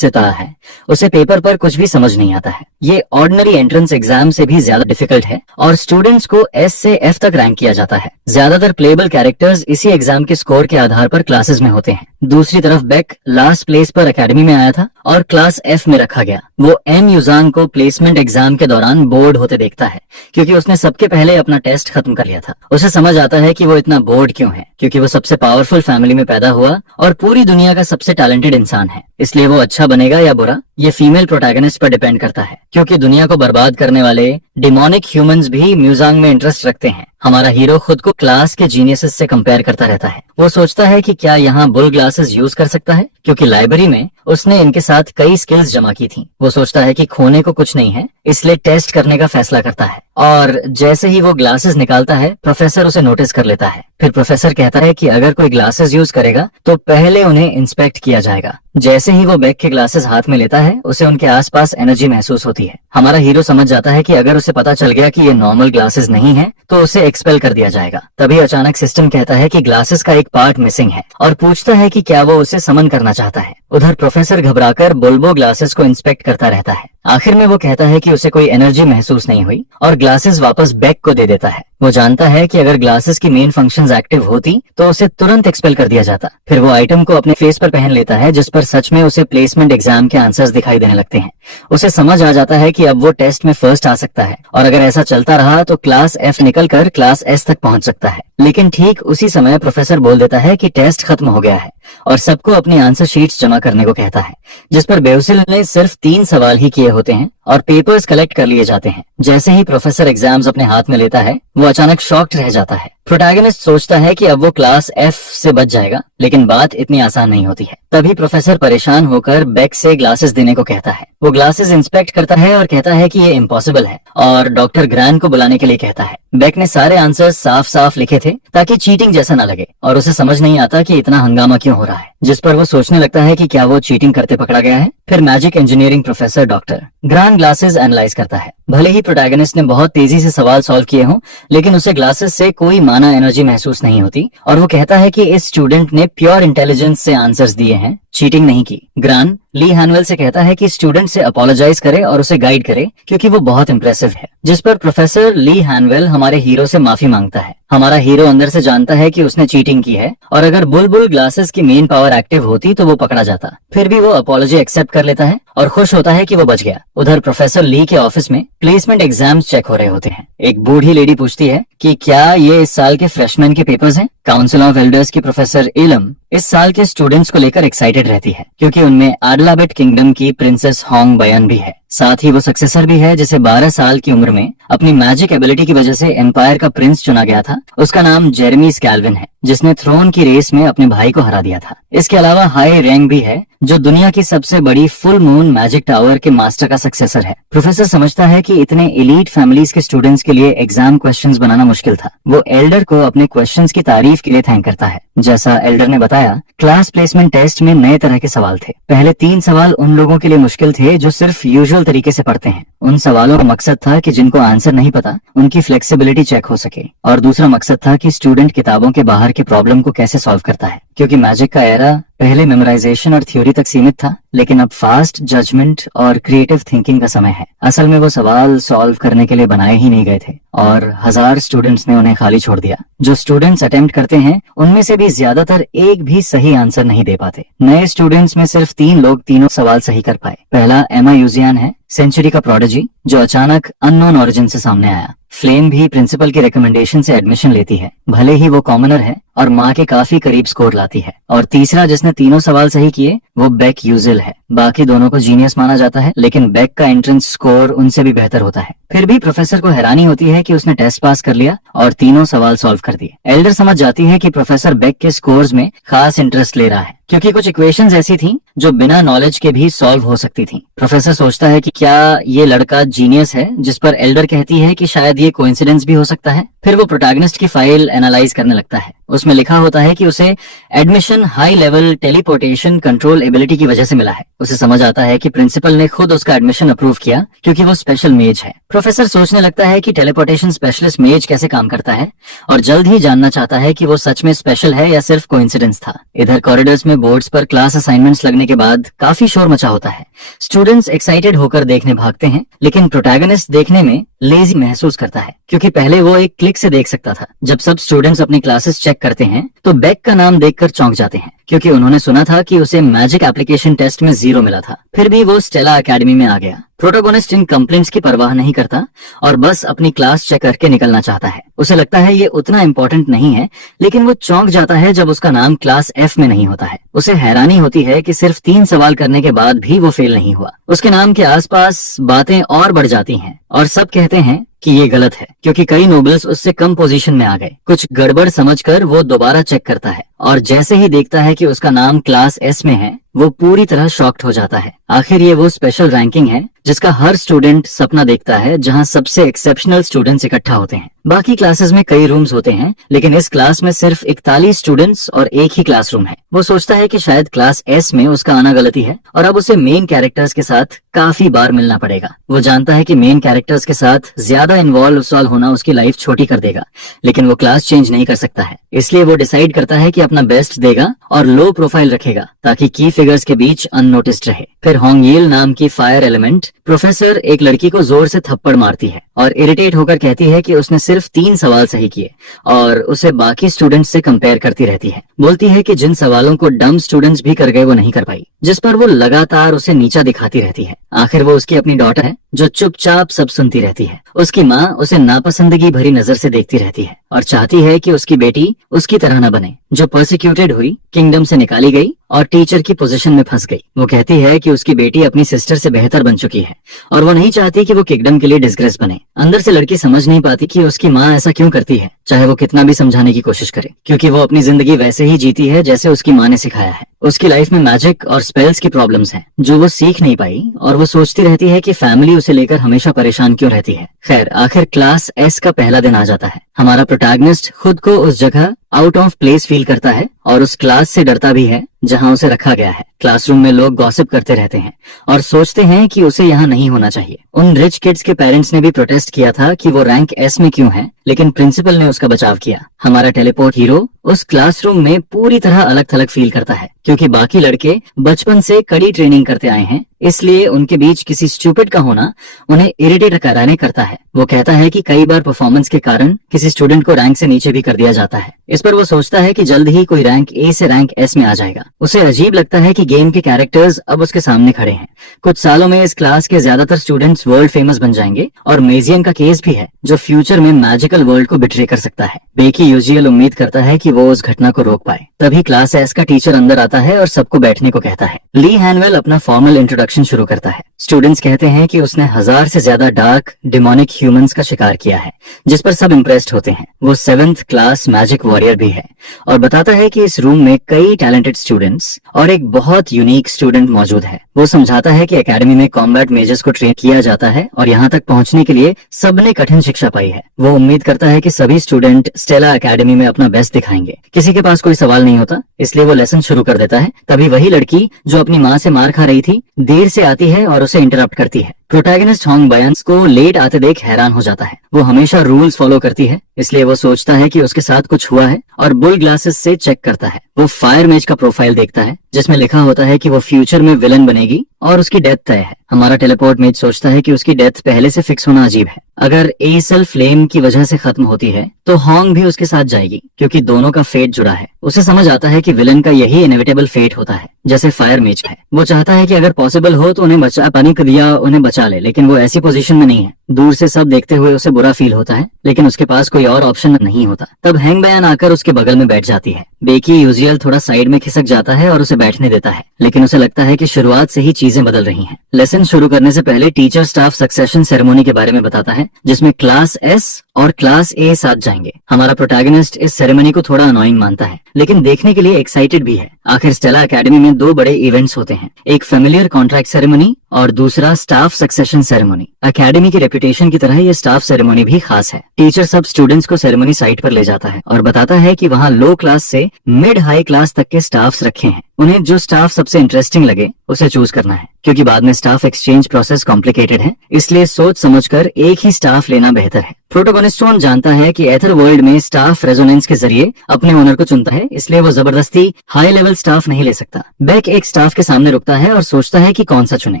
है, उसे पेपर पर कुछ भी समझ नहीं आता है। ये ऑर्डिनरी एंट्रेंस एग्जाम से भी ज्यादा डिफिकल्ट है और स्टूडेंट्स को एस से एफ तक रैंक किया जाता है। ज्यादातर प्लेबल कैरेक्टर्स इसी एग्जाम के स्कोर के आधार पर क्लासेस में होते हैं। दूसरी तरफ बेक लास्ट प्लेस पर एकेडमी में आया था और क्लास एफ में रखा गया। वो एम यूजांग को प्लेसमेंट एग्जाम के दौरान बोर्ड होते देखता है क्योंकि उसने सबके पहले अपना टेस्ट खत्म कर लिया था। उसे समझ आता है कि वो इतना बोर्ड क्यों है, क्योंकि वो सबसे पावरफुल फैमिली में पैदा हुआ और पूरी दुनिया का सबसे टैलेंटेड इंसान है। इसलिए वो अच्छा बनेगा या बुरा, ये फीमेल प्रोटैगनिस्ट पर डिपेंड करता है, क्योंकि दुनिया को बर्बाद करने वाले डिमोनिक ह्यूमंस भी म्यूजांग में इंटरेस्ट रखते हैं। हमारा हीरो खुद को क्लास के जीनियसेस से कंपेयर करता रहता है। वो सोचता है कि क्या यहाँ बुल ग्लासेस यूज कर सकता है, क्योंकि लाइब्रेरी में उसने इनके साथ कई स्किल्स जमा की थी। वो सोचता है कि खोने को कुछ नहीं है, इसलिए टेस्ट करने का फैसला करता है। और जैसे ही वो ग्लासेस निकालता है, प्रोफेसर उसे नोटिस कर लेता है। फिर प्रोफेसर कहता है कि अगर कोई ग्लासेस यूज करेगा तो पहले उन्हें इंस्पेक्ट किया जाएगा। जैसे ही वो बैग के ग्लासेस हाथ में लेता है, उसे उनके आसपास एनर्जी महसूस होती है। हमारा हीरो समझ जाता है कि अगर उसे पता चल गया कि ये नॉर्मल ग्लासेस नहीं है तो उसे एक्सपेल कर दिया जाएगा। तभी अचानक सिस्टम कहता है कि ग्लासेस का एक पार्ट मिसिंग है और पूछता है कि क्या वो उसे समन करना चाहता है। उधर प्रोफेसर घबराकर बुल्बो ग्लासेस को इंस्पेक्ट करता रहता है। आखिर में वो कहता है कि उसे कोई एनर्जी महसूस नहीं हुई और ग्लासेस वापस बैग को दे देता है। वो जानता है कि अगर ग्लासेस की मेन फंक्शंस एक्टिव होती तो उसे तुरंत एक्सपेल कर दिया जाता। फिर वो आइटम को अपने फेस पर पहन लेता है, जिस पर सच में उसे प्लेसमेंट एग्जाम के आंसर्स दिखाई देने लगते हैं। उसे समझ आ जाता है कि अब वो टेस्ट में फर्स्ट आ सकता है और अगर ऐसा चलता रहा तो क्लास एफ निकलकर क्लास एस तक पहुंच सकता है। लेकिन ठीक उसी समय प्रोफेसर बोल देता है कि टेस्ट खत्म हो गया है और सबको अपनी आंसर शीट्स जमा करने को कहता है, जिस पर बेउसिल ने सिर्फ 3 सवाल ही किए होते हैं और पेपर्स कलेक्ट कर लिए जाते हैं। जैसे ही प्रोफेसर एग्जाम्स अपने हाथ में लेता है, वो अचानक शॉक्ड रह जाता है। प्रोटैगनिस्ट सोचता है कि अब वो क्लास एफ से बच जाएगा, लेकिन बात इतनी आसान नहीं होती है। तभी प्रोफेसर परेशान होकर बैग से ग्लासेस देने को कहता है। वो ग्लासेस इंस्पेक्ट करता है और कहता है कि ये इम्पॉसिबल है और डॉक्टर ग्रैन को बुलाने के लिए कहता है। बैग ने सारे आंसर्स साफ साफ लिखे थे ताकि चीटिंग जैसा ना लगे और उसे समझ नहीं आता कि इतना हंगामा क्यों हो रहा है, जिस पर वो सोचने लगता है कि क्या वो चीटिंग करते पकड़ा गया है। फिर magic engineering professor doctor grain glasses analyse करता है। भले ही प्रोटैगनिस्ट ने बहुत तेजी से सवाल सॉल्व किए हों, लेकिन उसे ग्लासेस से कोई माना एनर्जी महसूस नहीं होती और वो कहता है कि इस स्टूडेंट ने प्योर इंटेलिजेंस से आंसर्स दिए हैं, चीटिंग नहीं की। ग्रान ली हैनवेल से कहता है कि स्टूडेंट से अपोलोजाइज करे और उसे गाइड करे, क्योंकि वो बहुत इंप्रेसिव है। जिस पर प्रोफेसर ली हैनवेल हमारे हीरो से माफी मांगता है। हमारा हीरो अंदर से जानता है कि उसने चीटिंग की है और अगर बुलबुल ग्लासेस की मेन पावर एक्टिव होती तो वो पकड़ा जाता। फिर भी वो अपॉलॉजी एक्सेप्ट कर लेता है और खुश होता है कि वो बच गया। उधर प्रोफेसर ली के ऑफिस में प्लेसमेंट एग्जाम्स चेक हो रहे होते हैं। एक बूढ़ी लेडी पूछती है कि क्या ये इस साल के फ्रेशमैन के पेपर्स हैं। काउंसिल ऑफ एल्डर्स की प्रोफेसर इलम इस साल के स्टूडेंट्स को लेकर एक्साइटेड रहती है, क्योंकि उनमें आडलाबेट किंगडम की प्रिंसेस होंग बयान भी है। साथ ही वो सक्सेसर भी है, जिसे 12 साल की उम्र में अपनी मैजिक एबिलिटी की वजह से एम्पायर का प्रिंस चुना गया था। उसका नाम जेरेमी स्कैल्विन है, जिसने थ्रोन की रेस में अपने भाई को हरा दिया था। इसके अलावा हाई रैंक भी है, जो दुनिया की सबसे बड़ी फुल मून मैजिक टावर के मास्टर का सक्सेसर है। प्रोफेसर समझता है कि इतने एलीट फैमिलीज के स्टूडेंट्स के लिए एग्जाम क्वेश्चंस बनाना मुश्किल था। वो एल्डर को अपने क्वेश्चंस की तारीफ के लिए थैंक करता है। जैसा एल्डर ने बताया, क्लास प्लेसमेंट टेस्ट में नए तरह के सवाल थे। पहले 3 सवाल उन लोगों के लिए मुश्किल थे जो सिर्फ यूजुअल तरीके से पढ़ते हैं। उन सवालों का मकसद था कि जिनको आंसर नहीं पता उनकी फ्लेक्सिबिलिटी चेक हो सके, और दूसरा मकसद था कि स्टूडेंट किताबों के बाहर के प्रॉब्लम को कैसे सॉल्व करता है। क्योंकि मैजिक का एरा पहले मेमोराइजेशन और थ्योरी तक सीमित था, लेकिन अब फास्ट जजमेंट और क्रिएटिव थिंकिंग का समय है। असल में वो सवाल सॉल्व करने के लिए बनाए ही नहीं गए थे और 1000 स्टूडेंट्स ने उन्हें खाली छोड़ दिया। जो स्टूडेंट्स अटेम्प्ट करते हैं उनमें से भी ज्यादातर एक भी सही आंसर नहीं दे पाते। नए स्टूडेंट्स में सिर्फ 3 लोग तीनों सवाल सही कर पाए। पहला एमा यूजियान है, सेंचुरी का प्रोडिजी, जो अचानक अननोन ओरिजिन से सामने आया। फ्लेम भी प्रिंसिपल की रिकमेंडेशन से एडमिशन लेती है, भले ही वो कॉमनर है और माँ के काफी करीब स्कोर लाती है। और तीसरा जिसने तीनों सवाल सही किए वो बेक यूजिल है। बाकी दोनों को जीनियस माना जाता है, लेकिन बेक का एंट्रेंस स्कोर उनसे भी बेहतर होता है। फिर भी प्रोफेसर को हैरानी होती है कि उसने टेस्ट पास कर लिया और तीनों सवाल सॉल्व कर दिए। एल्डर समझ जाती है कि प्रोफेसर बेक के स्कोर्स में खास इंटरेस्ट ले रहा है, क्योंकि कुछ इक्वेशंस ऐसी थीं जो बिना नॉलेज के भी सॉल्व हो सकती थीं। प्रोफेसर सोचता है कि क्या ये लड़का जीनियस है, जिस पर एल्डर कहती है कि शायद ये कोइंसिडेंस भी हो सकता है। फिर वो प्रोटैगनिस्ट की फाइल एनालाइज करने लगता है। उसमें लिखा होता है कि उसे admission high level teleportation control ability की वजह से मिला है। उसे समझ आता है कि प्रिंसिपल ने खुद उसका एडमिशन अप्रूव किया, क्योंकि वो स्पेशल मेज है। प्रोफेसर सोचने लगता है कि टेलीपोर्टेशन स्पेशलिस्ट मेज कैसे काम करता है और जल्द ही जानना चाहता है कि वो सच में स्पेशल है या सिर्फ कोइंसिडेंस था। इधर कॉरिडोर्स में बोर्ड्स पर क्लास असाइनमेंट्स लगने के बाद काफी शोर मचा होता है। स्टूडेंट्स एक्साइटेड होकर देखने भागते हैं, लेकिन प्रोटैगनिस्ट देखने में लेजी महसूस करता है, क्योंकि पहले वो एक क्लिक से देख सकता था। जब सब स्टूडेंट्स अपनी क्लासेस चेक करते हैं तो बेक का नाम देखकर चौंक जाते हैं, क्योंकि उन्होंने सुना था कि उसे मैजिक एप्लीकेशन टेस्ट में 0 मिला था। फिर भी वो स्टेला एकेडमी में आ गया। प्रोटोगोनिस्ट इन कंप्लेंट्स की परवाह नहीं करता और बस अपनी क्लास चेक करके निकलना चाहता है। उसे लगता है ये उतना इम्पोर्टेंट नहीं है, लेकिन वो चौंक जाता है जब उसका नाम क्लास एफ में नहीं होता है। उसे हैरानी होती है कि सिर्फ 3 सवाल करने के बाद भी वो फेल नहीं हुआ। उसके नाम के आसपास बातें और बढ़ जाती हैं और सब कहते हैं कि ये गलत है, क्योंकि कई नोबल्स उससे कम पोजीशन में आ गए। कुछ गड़बड़ समझकर वो दोबारा चेक करता है और जैसे ही देखता है कि उसका नाम क्लास एस में है, वो पूरी तरह शॉक्ड हो जाता है। आखिर ये वो स्पेशल रैंकिंग है जिसका हर स्टूडेंट सपना देखता है, जहां सबसे एक्सेप्शनल स्टूडेंट्स इकट्ठा होते हैं। बाकी क्लासेस में कई रूम्स होते हैं, लेकिन इस क्लास में सिर्फ 41 स्टूडेंट्स और एक ही क्लासरूम है। वो सोचता है कि शायद क्लास एस में उसका आना गलती है और अब उसे मेन कैरेक्टर्स के साथ काफी बार मिलना पड़ेगा। वो जानता है कि मेन कैरेक्टर्स के साथ ज्यादा इन्वॉल्व होना उसकी लाइफ छोटी कर देगा, लेकिन वो क्लास चेंज नहीं कर सकता है। इसलिए वो डिसाइड करता है कि अपना बेस्ट देगा और लो प्रोफाइल रखेगा ताकि की फिगर्स के बीच अननोटिस्ड रहे। फिर होंगयिल नाम की फायर एलिमेंट प्रोफेसर एक लड़की को जोर से थप्पड़ मारती है और इरिटेट होकर कहती है कि उसने सिर्फ 3 सवाल सही किए और उसे बाकी स्टूडेंट्स से कंपेयर करती रहती है। बोलती है कि जिन सवालों को डम स्टूडेंट्स भी कर गए वो नहीं कर पाई, जिस पर वो लगातार उसे नीचा दिखाती रहती है। आखिर वो उसकी अपनी डॉटर है जो चुपचाप सब सुनती रहती है। उसकी माँ उसे नापसंदगी भरी नजर से देखती रहती है और चाहती है कि उसकी बेटी उसकी तरह न बने, जो परसिक्यूटेड हुई, किंगडम से निकाली गई और टीचर की पोजीशन में फंस गई। वो कहती है कि उसकी बेटी अपनी सिस्टर से बेहतर बन चुकी है और वो नहीं चाहती कि वो किंगडम के लिए डिस्ग्रेस बने। अंदर से लड़की समझ नहीं पाती कि उसकी माँ ऐसा क्यों करती है, चाहे वो कितना भी समझाने की कोशिश करे, क्योंकि वो अपनी जिंदगी वैसे ही जीती है जैसे उसकी माँ ने सिखाया है। उसकी लाइफ में मैजिक और स्पेल्स की प्रॉब्लम्स हैं जो वो सीख नहीं पाई और वो सोचती रहती है कि फैमिली उसे लेकर हमेशा परेशान क्यों रहती है। खैर, आखिर क्लास एस का पहला दिन आ जाता है। हमारा प्रोटैगनिस्ट खुद को उस जगह आउट ऑफ प्लेस फील करता है और उस क्लास से डरता भी है जहां उसे रखा गया है। क्लासरूम में लोग गॉसिप करते रहते हैं और सोचते हैं कि उसे यहाँ नहीं होना चाहिए। उन रिच किड्स के पेरेंट्स ने भी प्रोटेस्ट किया था कि वो रैंक एस में क्यों है, लेकिन प्रिंसिपल ने उसका बचाव किया। हमारा टेलीपोर्ट हीरो उस क्लासरूम में पूरी तरह अलग थलग फील करता है, क्योंकि बाकी लड़के बचपन से कड़ी ट्रेनिंग करते आए हैं, इसलिए उनके बीच किसी स्टूपिड का होना उन्हें इरिटेट कराने करता है। वो कहता है कि कई बार परफॉर्मेंस के कारण किसी स्टूडेंट को रैंक से नीचे भी कर दिया जाता है। इस पर वो सोचता है कि जल्द ही कोई रैंक ए से रैंक एस में आ जाएगा। उसे अजीब लगता है कि गेम के कैरेक्टर्स अब उसके सामने खड़े हैं। कुछ सालों में इस क्लास के ज्यादातर स्टूडेंट्स वर्ल्ड फेमस बन जाएंगे और मेजियन का केस भी है जो फ्यूचर में मैजिकल वर्ल्ड को बिट्रे कर सकता है। बेकी यूजियल उम्मीद करता है कि वो उस घटना को रोक पाए। तभी क्लास एस का टीचर अंदर आता है और सबको बैठने को कहता है। ली हैनवेल अपना फॉर्मल इंट्रोडक्शन शुरू करता है। स्टूडेंट्स कहते हैं कि उसने 1000 से ज्यादा डार्क डिमोनिक ह्यूमंस का शिकार किया है, जिस पर सब इम्प्रेस्ड होते हैं। वो 7th क्लास मैजिक वॉरियर भी है और बताता है कि इस रूम में कई टैलेंटेड स्टूडेंट्स और एक बहुत यूनिक स्टूडेंट मौजूद है। वो समझाता है कि एकेडमी में कॉम्बैट मेजर्स को ट्रेन किया जाता है और यहाँ तक पहुँचने के लिए सबने कठिन शिक्षा पाई है। वो उम्मीद करता है कि सभी स्टूडेंट स्टेला एकेडमी में अपना बेस्ट दिखाएंगे। किसी के पास कोई सवाल नहीं होता, इसलिए वो लेसन शुरू कर देता है। तभी वही लड़की जो अपनी माँ से मार खा रही थी देर से आती है और उसे इंटरप्ट करती है। प्रोटैगनिस्ट होंग बयान्स को लेट आते देख हैरान हो जाता है। वो हमेशा रूल्स फॉलो करती है, इसलिए वो सोचता है कि उसके साथ कुछ हुआ है और बुल ग्लासेस से चेक करता है। वो फायर मेज का प्रोफाइल देखता है जिसमें लिखा होता है कि वो फ्यूचर में विलन बनेगी और उसकी डेथ तय है। हमारा टेलीपोर्ट मेज सोचता है कि उसकी डेथ पहले से फिक्स होना अजीब है। अगर एसल फ्लेम की वजह से खत्म होती है तो होंग भी उसके साथ जाएगी, क्योंकि दोनों का फेट जुड़ा है। उसे समझ आता है कि विलन का यही इनएविटेबल फेट होता है, जैसे फायर मेज का है। वो चाहता है कि अगर पॉसिबल हो तो उन्हें बचा पानी दिया उन्हें बचा ले, लेकिन वो ऐसी पोजीशन में नहीं है। दूर से सब देखते हुए उसे बुरा फील होता है, लेकिन उसके पास कोई और ऑप्शन नहीं होता। तब हैंग बयान आकर उसके बगल में बैठ जाती है। बेकी यूजियल थोड़ा साइड में खिसक जाता है और उसे बैठने देता है, लेकिन उसे लगता है कि शुरुआत से ही चीजें बदल रही हैं। लेसन शुरू करने से पहले टीचर स्टाफ सक्सेशन सेरेमनी के बारे में बताता है, जिसमें क्लास एस और क्लास ए साथ जाएंगे। हमारा प्रोटैगनिस्ट इस सेरेमनी को थोड़ा अनोइंग मानता है, लेकिन देखने के लिए एक्साइटेड भी है। आखिर स्टेला एकेडमी में 2 बड़े इवेंट्स होते हैं, एक फेमिलियर कॉन्ट्रैक्ट सेरेमनी और दूसरा स्टाफ सक्सेशन सेरेमनी। एकेडमी की रेपुटेशन की तरह ये स्टाफ सेरेमनी भी खास है। टीचर सब स्टूडेंट्स को सेरेमनी साइट पर ले जाता है और बताता है कि वहाँ लो क्लास से मिड हाई क्लास तक के स्टाफ्स रखे हैं। उन्हें जो स्टाफ सबसे इंटरेस्टिंग लगे उसे चूज करना है, क्योंकि बाद में स्टाफ एक्सचेंज प्रोसेस कॉम्प्लिकेटेड है, इसलिए सोच समझकर एक ही स्टाफ लेना बेहतर है। प्रोटोगोनिस्ट जानता है कि एथर वर्ल्ड में स्टाफ रेजोनेंस के जरिए अपने ओनर को चुनता है, इसलिए वो जबरदस्ती हाई लेवल स्टाफ नहीं ले सकता। बेक एक स्टाफ के सामने रुकता है और सोचता है कि कौन सा चुने।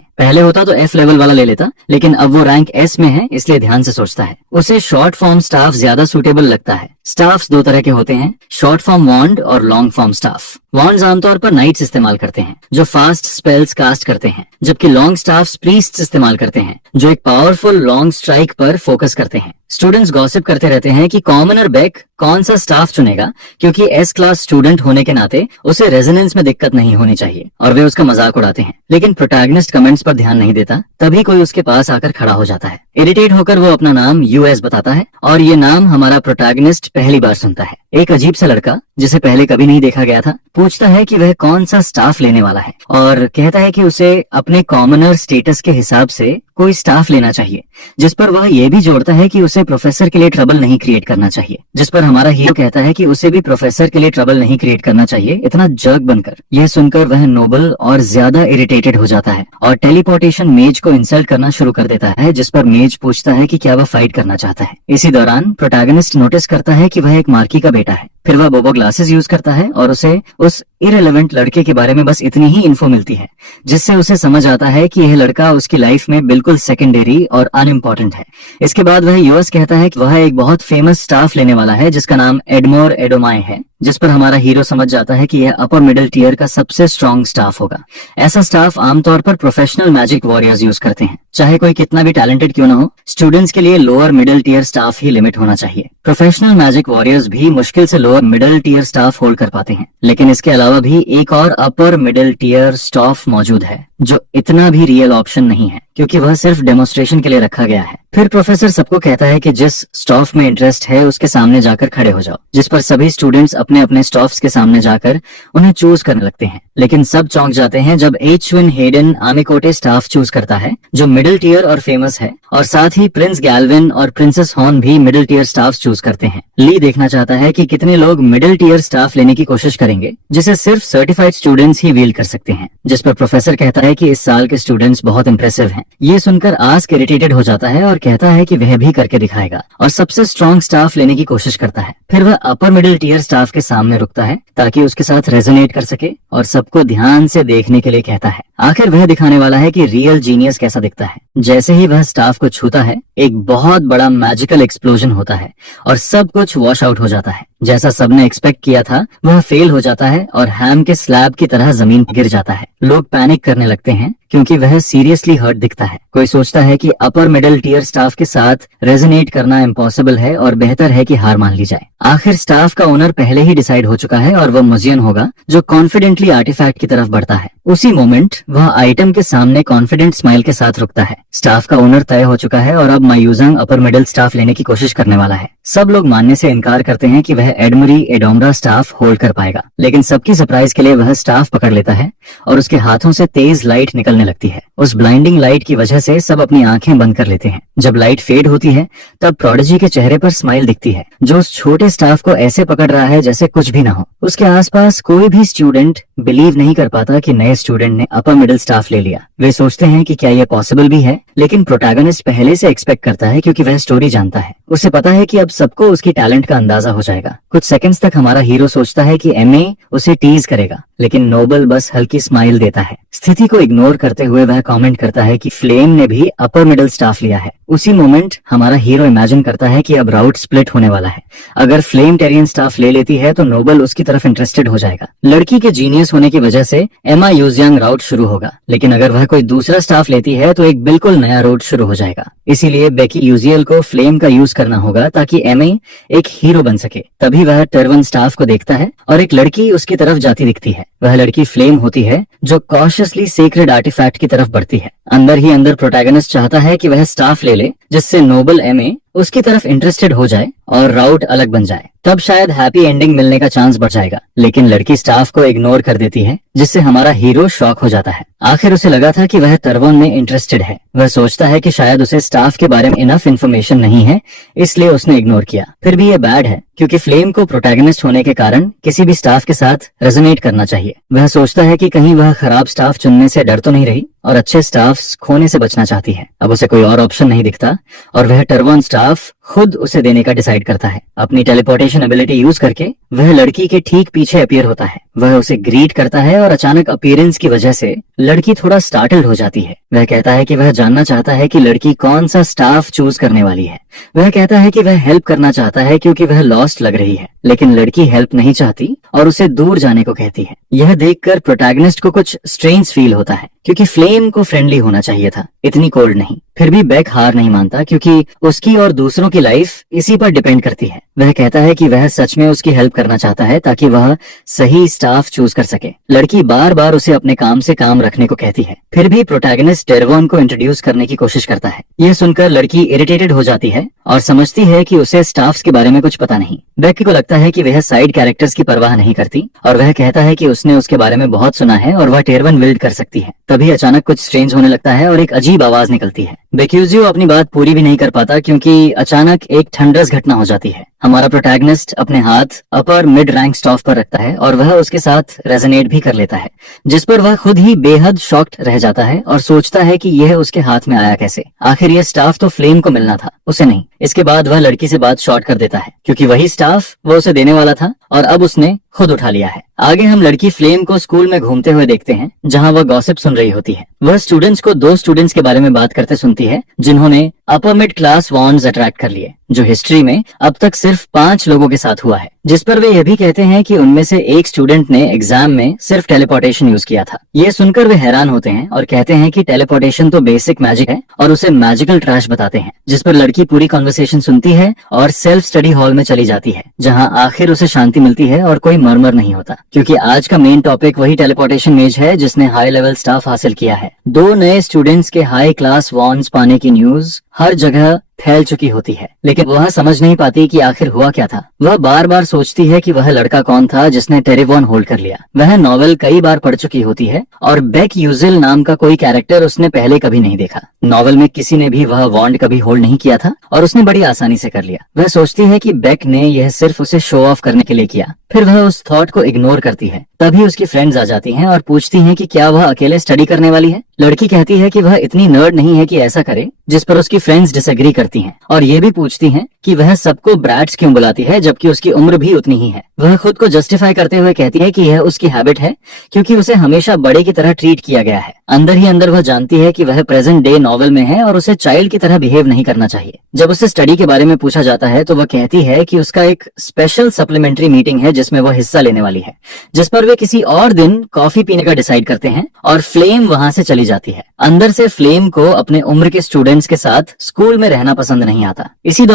पहले होता तो एफ लेवल वाला ले लेता, लेकिन अब वो रैंक एस में है, इसलिए ध्यान से सोचता है। उसे शॉर्ट फॉर्म स्टाफ ज्यादा सूटेबल लगता है। स्टाफ्स 2 तरह के होते हैं, शॉर्ट फॉर्म वॉन्ड और लॉन्ग फॉर्म स्टाफ। वॉन्ड्स आमतौर पर नाइट्स इस्तेमाल करते हैं जो फास्ट स्पेल्स कास्ट करते हैं, जबकि लॉन्ग स्टाफ्स प्रीस्ट्स इस्तेमाल करते हैं जो एक पावरफुल लॉन्ग स्ट्राइक पर फोकस करते हैं। स्टूडेंट्स गॉसिप करते रहते हैं कि कॉमनर बेक कौन सा स्टाफ चुनेगा, क्योंकि एस क्लास स्टूडेंट होने के नाते उसे रेजोनेंस में दिक्कत नहीं होनी चाहिए, और वे उसका मजाक उड़ाते हैं। लेकिन प्रोटैगनिस्ट कमेंट्स पर ध्यान नहीं देता। तभी कोई उसके पास आकर खड़ा हो जाता है। इरिटेट होकर वो अपना नाम यूएस बताता है और ये नाम हमारा प्रोटैगनिस्ट पहली बार सुनता है। एक अजीब सा लड़का जिसे पहले कभी नहीं देखा गया था पूछता है कि वह कौन सा स्टाफ लेने वाला है और कहता है कि उसे अपने कॉमनर स्टेटस के हिसाब से कोई स्टाफ लेना चाहिए, जिस पर वह ये भी जोड़ता है कि उसे प्रोफेसर के लिए ट्रबल नहीं क्रिएट करना चाहिए, जिस पर हमारा हीरो कहता है कि उसे भी प्रोफेसर के लिए ट्रबल नहीं क्रिएट करना चाहिए इतना जर्क बनकर। यह सुनकर वह नोबल और ज्यादा इरिटेटेड हो जाता है और टेलीपोर्टेशन मेज को इंसल्ट करना शुरू कर देता है, जिस पर मेज पूछता है कि क्या वह फाइट करना चाहता है। इसी दौरान प्रोटैगनिस्ट नोटिस करता है कि वह एक मार्की का बेटा है। फिर वह बोबो ग्लासेस यूज करता है और उसे उस इररिलेवेंट लड़के के बारे में बस इतनी ही इन्फो मिलती है, जिससे उसे समझ आता है कि यह लड़का उसकी लाइफ में बिल्कुल सेकेंडरी और अनइम्पोर्टेंट है। इसके बाद वह यूएस कहता है कि वह एक बहुत फेमस स्टाफ लेने वाला है जिसका नाम एडमोर एडोमाई है, जिस पर हमारा हीरो समझ जाता है कि यह अपर मिडिल टीयर का सबसे स्ट्रॉन्ग स्टाफ होगा। ऐसा स्टाफ आमतौर पर प्रोफेशनल मैजिक वॉरियर्स यूज करते हैं, चाहे कोई कितना भी टैलेंटेड क्यों ना हो। स्टूडेंट्स के लिए लोअर मिडिल टीयर स्टाफ ही लिमिट होना चाहिए। प्रोफेशनल मैजिक वॉरियर्स भी मुश्किल से lower middle tier staff hold कर पाते हैं, लेकिन इसके अलावा भी एक और अपर मिडिल टीयर स्टाफ मौजूद है जो इतना भी रियल ऑप्शन नहीं है, क्योंकि वह सिर्फ डेमोन्स्ट्रेशन के लिए रखा गया है। फिर प्रोफेसर सबको कहता है कि जिस स्टाफ में इंटरेस्ट है उसके सामने जाकर खड़े हो जाओ, जिस पर सभी स्टूडेंट्स अपने अपने स्टाफ्स के सामने जाकर उन्हें चूज करने लगते हैं। लेकिन सब चौंक जाते हैं जब एचविन हेडन आमिकोटे स्टाफ चूज करता है जो मिडिल टीयर और फेमस है, और साथ ही प्रिंस गैल्विन और प्रिंसेस हॉर्न भी मिडिल टीयर स्टाफ चूज करते हैं। ली देखना चाहता है कि कितने लोग मिडिल टीयर स्टाफ लेने की कोशिश करेंगे जिसे सिर्फ सर्टिफाइड स्टूडेंट्स ही व्हील कर सकते हैं, जिस पर प्रोफेसर कहता है कि इस साल के स्टूडेंट्स बहुत इंप्रेसिव हैं। ये सुनकर आस्क इरिटेटेड हो जाता है और कहता है कि वह भी करके दिखाएगा और सबसे स्ट्रॉन्ग स्टाफ लेने की कोशिश करता है। फिर वह अपर मिडिल टीयर स्टाफ के सामने रुकता है ताकि उसके साथ रेजोनेट कर सके और सबको ध्यान से देखने के लिए कहता है। आखिर वह दिखाने वाला है कि रियल जीनियस कैसा दिखता है। जैसे ही वह स्टाफ को छूता है एक बहुत बड़ा मैजिकल एक्सप्लोजन होता है और सब कुछ वॉश आउट हो जाता है। जैसा सबने एक्सपेक्ट किया था वह फेल हो जाता है और हैम के स्लैब की तरह जमीन पर गिर जाता है। लोग पैनिक करने लगते हैं क्योंकि वह सीरियसली हर्ट दिखता है। कोई सोचता है कि अपर मिडिल टीयर स्टाफ के साथ रेजोनेट करना इम्पॉसिबल है और बेहतर है कि हार मान ली जाए। आखिर स्टाफ का ओनर पहले ही डिसाइड हो चुका है और वह मुजियन होगा जो कॉन्फिडेंटली आर्टिफैक्ट की तरफ बढ़ता है। उसी मोमेंट वह आइटम के सामने कॉन्फिडेंट स्माइल के साथ रुकता है। स्टाफ का ओनर तय हो चुका है और अब मायूजंग अपर मिडिल स्टाफ लेने की कोशिश करने वाला है। सब लोग मानने से इनकार करते हैं कि वह एडमरी एडोमरा स्टाफ होल्ड कर पाएगा, लेकिन सबकी सरप्राइज के लिए वह स्टाफ पकड़ लेता है और उसके हाथों से तेज लाइट निकलने लगती है। उस ब्लाइंडिंग लाइट की वजह से सब अपनी आंखें बंद कर लेते हैं। जब लाइट फेड होती है तब प्रोडिजी के चेहरे पर स्माइल दिखती है, जो उस छोटे स्टाफ को ऐसे पकड़ रहा है जैसे कुछ भी ना हो। उसके आसपास कोई भी स्टूडेंट बिलीव नहीं कर पाता कि नए स्टूडेंट ने अपर मिडिल स्टाफ ले लिया। वे सोचते हैं कि क्या यह पॉसिबल भी है, लेकिन प्रोटैगनिस्ट पहले से एक्सपेक्ट करता है क्योंकि वह स्टोरी जानता है। उसे पता है कि अब सबको उसकी टैलेंट का अंदाजा हो जाएगा। कुछ सेकंड्स तक हमारा हीरो सोचता है कि एमए उसे टीज करेगा, लेकिन नोबल बस हल्की स्माइल देता है। स्थिति को इग्नोर करते हुए वह कमेंट करता है कि फ्लेम ने भी अपर मिडिल स्टाफ लिया है। उसी मोमेंट हमारा हीरो इमेजिन करता है कि अब राउट स्प्लिट होने वाला है। अगर फ्लेम टेरियन स्टाफ ले लेती है तो नोबल उसकी तरफ इंटरेस्टेड हो जाएगा। लड़की के जीनियस होने की वजह से एमा यूजियांग राउट शुरू होगा, लेकिन अगर वह कोई दूसरा स्टाफ लेती है तो एक बिल्कुल नया रूट शुरू हो जाएगा। इसीलिए बेकी यूजियल को फ्लेम का यूज करना होगा ताकि एमे एक हीरो बन सके। तभी वह टर्वन स्टाफ को देखता है और एक लड़की उसकी तरफ जाती दिखती है। वह लड़की फ्लेम होती है जो कॉशियसली सीक्रेट आर्टिफैक्ट की तरफ बढ़ती है। अंदर ही अंदर प्रोटैगनिस्ट चाहता है कि वह स्टाफ ले ले जिससे नोबल एमे उसकी तरफ इंटरेस्टेड हो जाए और राउट अलग बन जाए, तब शायद हैप्पी एंडिंग मिलने का चांस बढ़ जाएगा। लेकिन लड़की स्टाफ को इग्नोर कर देती है जिससे हमारा हीरो शॉक हो जाता है। आखिर उसे लगा था कि वह टर्वन में इंटरेस्टेड है। वह सोचता है कि शायद उसे स्टाफ के बारे में इनफ इन्फॉर्मेशन नहीं है, इसलिए उसने इग्नोर किया। फिर भी ये बैड है क्योंकि फ्लेम को प्रोटैगनिस्ट होने के कारण किसी भी स्टाफ के साथ रेजोनेट करना चाहिए। वह सोचता है कि कहीं वह खराब स्टाफ चुनने से डर तो नहीं रही और अच्छे स्टाफ खोने से बचना चाहती है। अब उसे कोई और ऑप्शन नहीं दिखता और वह टर्वन स्टाफ खुद उसे देने का डिसाइड करता है। अपनी टेलीपोर्टेशन एबिलिटी यूज करके वह लड़की के ठीक पीछे अपीयर होता है। वह उसे ग्रीट करता है और अचानक अपीयरेंस की वजह से लड़की थोड़ा स्टार्टल्ड हो जाती है। वह कहता है कि वह जानना चाहता है कि लड़की कौन सा स्टाफ चूज करने वाली है। वह कहता है कि वह हेल्प करना चाहता है क्योंकि वह लॉस्ट लग रही है, लेकिन लड़की हेल्प नहीं चाहती और उसे दूर जाने को कहती है। यह देखकर प्रोटैगनिस्ट को कुछ स्ट्रेंज फील होता है क्योंकि फ्लेम को फ्रेंडली होना चाहिए था, इतनी कोल्ड नहीं। फिर भी बेक हार नहीं मानता क्योंकि उसकी और दूसरों की की लाइफ इसी पर डिपेंड करती है। वह कहता है कि वह सच में उसकी हेल्प करना चाहता है ताकि वह सही स्टाफ चूज कर सके। लड़की बार बार उसे अपने काम से काम रखने को कहती है, फिर भी प्रोटैगनिस्ट टेरवॉन को इंट्रोड्यूस करने की कोशिश करता है। यह सुनकर लड़की इरिटेटेड हो जाती है और समझती है कि उसे स्टाफ्स के बारे में कुछ पता नहीं। बेकी को लगता है कि वह साइड कैरेक्टर्स की परवाह नहीं करती और वह कहता है कि उसने उसके बारे में बहुत सुना है और वह टेरवन बिल्ड कर सकती है। तभी अचानक कुछ स्ट्रेंज होने लगता है और एक अजीब आवाज निकलती है। बेक्यूजियो अपनी बात पूरी भी नहीं कर पाता क्योंकि अचानक एक थंडरस घटना हो जाती है। हमारा प्रोटैगनिस्ट अपने हाथ अपर मिड रैंक स्टाफ पर रखता है और वह उसके साथ रेजोनेट भी कर लेता है, जिस पर वह खुद ही बेहद शॉक्ड रह जाता है और सोचता है कि यह उसके हाथ में आया कैसे। आखिर यह स्टाफ तो फ्लेम को मिलना था, उसे नहीं। इसके बाद वह लड़की से बात शॉर्ट कर देता है क्योंकि वही स्टाफ वो उसे देने वाला था और अब उसने खुद उठा लिया है। आगे हम लड़की फ्लेम को स्कूल में घूमते हुए देखते हैं जहां वह गॉसिप सुन रही होती है। वह स्टूडेंट्स को 2 स्टूडेंट्स के बारे में बात करते सुनती है जिन्होंने upper mid class wands attract कर लिए, जो हिस्ट्री में अब तक सिर्फ 5 लोगों के साथ हुआ है। जिस पर वे यह भी कहते हैं कि उनमें से एक स्टूडेंट ने एग्जाम में सिर्फ टेलीपोर्टेशन यूज किया था। ये सुनकर वे हैरान होते हैं और कहते हैं कि टेलीपोर्टेशन तो बेसिक मैजिक है और उसे मैजिकल ट्रैश बताते हैं। जिस पर लड़की पूरी कॉन्वर्सेशन सुनती है और सेल्फ स्टडी हॉल में चली जाती है जहां आखिर उसे शांति मिलती है और कोई मरमर नहीं होता, क्योंकि आज का मेन टॉपिक वही टेलीपोर्टेशन मेज है जिसने हाई लेवल स्टाफ हासिल किया है। 2 नए स्टूडेंट्स के हाई क्लास वॉन्ड्स पाने की न्यूज हर जगह फैल चुकी होती है, लेकिन वह समझ नहीं पाती कि आखिर हुआ क्या था। वह बार बार सोचती है कि वह लड़का कौन था जिसने टेरेवॉन होल्ड कर लिया। वह नॉवेल कई बार पढ़ चुकी होती है और बेक यूजिल नाम का कोई कैरेक्टर उसने पहले कभी नहीं देखा। नॉवेल में किसी ने भी वह वॉन्ड कभी होल्ड नहीं किया था और उसने बड़ी आसानी से कर लिया। वह सोचती है कि बेक ने यह सिर्फ उसे शो ऑफ करने के लिए किया। फिर वह उस थॉट को इग्नोर करती है। तभी उसकी फ्रेंड्स आ जाती हैं और पूछती हैं कि क्या वह अकेले स्टडी करने वाली है। लड़की कहती है कि वह इतनी नर्ड नहीं है कि ऐसा करे, जिस पर उसकी फ्रेंड्स डिसएग्री करती हैं और ये भी पूछती हैं कि वह सबको ब्रैट्स क्यों बुलाती है जबकि उसकी उम्र भी उतनी ही है। वह खुद को जस्टिफाई करते हुए कहती है कि यह उसकी हैबिट है क्योंकि उसे हमेशा बड़े की तरह ट्रीट किया गया है। अंदर ही अंदर वह जानती है कि वह प्रेजेंट डे नॉवेल में है और उसे चाइल्ड की तरह बिहेव नहीं करना चाहिए। जब उसे स्टडी के बारे में पूछा जाता है तो वह कहती है कि उसका एक स्पेशल सप्लीमेंट्री मीटिंग है जिसमें वह हिस्सा लेने वाली है, जिस पर वे किसी और दिन कॉफी पीने का डिसाइड करते हैं और फ्लेम वहां से चली जाती है। अंदर से फ्लेम को अपने उम्र के स्टूडेंट्स के साथ स्कूल में रहना पसंद नहीं आता। इसी दौरान